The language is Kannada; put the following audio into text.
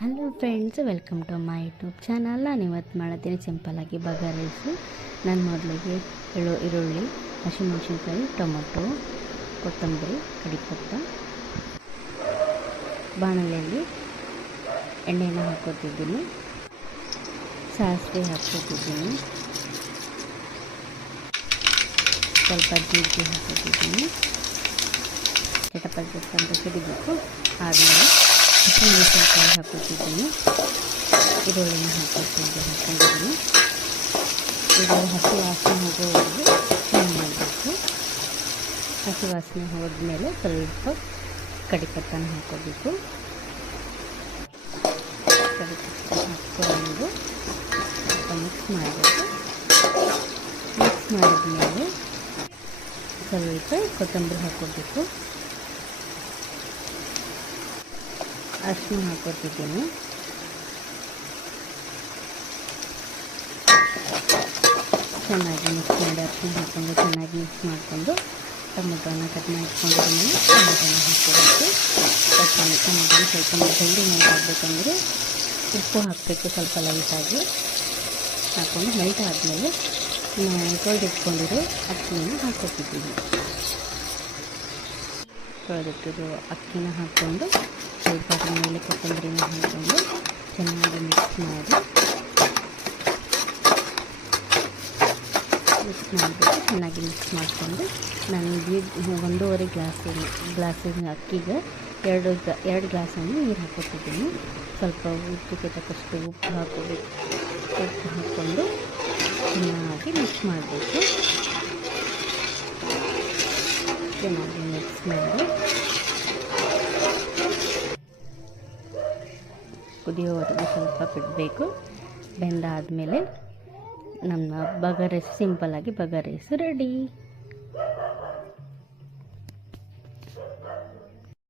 Hello friends, welcome to my YouTube channel. ನಾನು ಇವತ್ತು ಮಾಡ್ತೀನಿ ಸಿಂಪಲ್ಲಾಗಿ ಬಗಾರ್ ರೈಸು. ನಾನು ಮೊದಲಿಗೆ ಈರುಳ್ಳಿ, ಹಸಿಮೆಣಸಿನ್ಕಾಯಿ, ಟೊಮೊಟೊ, ಕೊತ್ತಂಬರಿ, ಕಡಿಪತ್ತ, ಬಾಣಲೆಯಲ್ಲಿ ಎಣ್ಣೆನ ಹಾಕೋತಿದ್ದೀನಿ, ಸಾಸಿವೆ ಹಾಕ್ಕೋತಿದ್ದೀನಿ, ಸ್ವಲ್ಪ ಜೀರಿಗೆ ಹಾಕೋತಿದ್ದೀನಿ. ಚಟಪಟ ಅಂತ ಸಿಡಿಬೇಕು. ಆದಮೇಲೆ ಹಸಿಮೆಣಸಿನ್ಕಾಯಿ ಹಾಕೋತಿದ್ದೀನಿ, ಈರುಳ್ಳಿನ ಹಾಕೊಂಡಿದ್ದೀನಿ. ಈರುಳ್ಳಿ ಹಸಿ ವಾಸನೆ ಹೋಗೋವರೆಗೂ ಫ್ರೈ ಮಾಡಬೇಕು. ಹಸಿ ವಾಸನೆ ಹೋದ್ಮೇಲೆ ಸ್ವಲ್ಪ ಕಡಿಪತ್ತನ ಹಾಕೋಬೇಕು. ಕಡಿಪತ್ತ ಹಾಕ್ಕೊಂಡು ಸ್ವಲ್ಪ ಮಿಕ್ಸ್ ಮಾಡಬೇಕು. ಮಿಕ್ಸ್ ಮಾಡಿದ್ಮೇಲೆ ಸ್ವಲ್ಪ ಕೊತ್ತಂಬರಿ ಹಾಕೋಬೇಕು. ಅರಿಶಿನ ಹಾಕೋತಿದ್ದೀನಿ. ಚೆನ್ನಾಗಿ ಮಿಕ್ಸ್ ಮಾಡಿ ಅರಿಶಿನ ಹಾಕ್ಕೊಂಡು ಚೆನ್ನಾಗಿ ಮಿಕ್ಸ್ ಮಾಡಿಕೊಂಡು ಟೊಮೊಟೊನ ಕಟ್ ಮಾಡಿ ಇಟ್ಕೊಂಡಿದ್ದೀನಿ. ಟೊಮೊಟೊನ ಹಾಕೋಬೇಕು. ಟೊಮೊಟೊನ ಸ್ವಲ್ಪ ಜಲ್ದಿ ಮೆಲ್ಟ್ ಆಗಬೇಕಂದ್ರೆ ಉಪ್ಪು ಹಾಕಬೇಕು, ಸ್ವಲ್ಪ ಲೈಟಾಗಿ ಹಾಕ್ಕೊಂಡು ಮೆಲ್ಟ್ ಆದಮೇಲೆ ತೊಳೆದಿಟ್ಕೊಂಡಿರೋ ಅಕ್ಕಿನ ಹಾಕೋತಿದ್ದೀನಿ. ತೊಳೆದಿಟ್ಟಿರೋ ಅಕ್ಕಿನ ಹಾಕ್ಕೊಂಡು ಸ್ವಲ್ಪ ಅದ್ರ ಮೇಲೆ ಕೊತ್ತಂಬರಿನ ಹಾಕ್ಕೊಂಡು ಚೆನ್ನಾಗಿ ಮಿಕ್ಸ್ ಮಾಡಿಬಿಟ್ಟು ಚೆನ್ನಾಗಿ ಮಿಕ್ಸ್ ಮಾಡಿಕೊಂಡು ನಾನು 1.5 ಗ್ಲಾಸಿನ ಅಕ್ಕಿಗೆ 2 ಗ್ಲಾಸನ್ನು ನೀರು ಹಾಕೋತಿದ್ದೀನಿ. ಸ್ವಲ್ಪ ಉಪ್ಪಿಗೆ ತಕ್ಕಷ್ಟು ಉಪ್ಪು ಹಾಕೋಬೇಕು. ಉಪ್ಪು ಹಾಕ್ಕೊಂಡು ಚೆನ್ನಾಗಿ ಮಿಕ್ಸ್ ಮಾಡಬೇಕು. ಚೆನ್ನಾಗಿ ಮಿಕ್ಸ್ ಮಾಡಿ ಕುದಿಯೋವರೆಗೂ ಸ್ವಲ್ಪ ಬಿಡಬೇಕು. ಬೆಂದಾದಮೇಲೆ ನಮ್ಮ ಬಗಾರ್ ರೈಸ್, ಸಿಂಪಲ್ಲಾಗಿ ಬಗಾರ್ ರೈಸ್ ರೆಡಿ.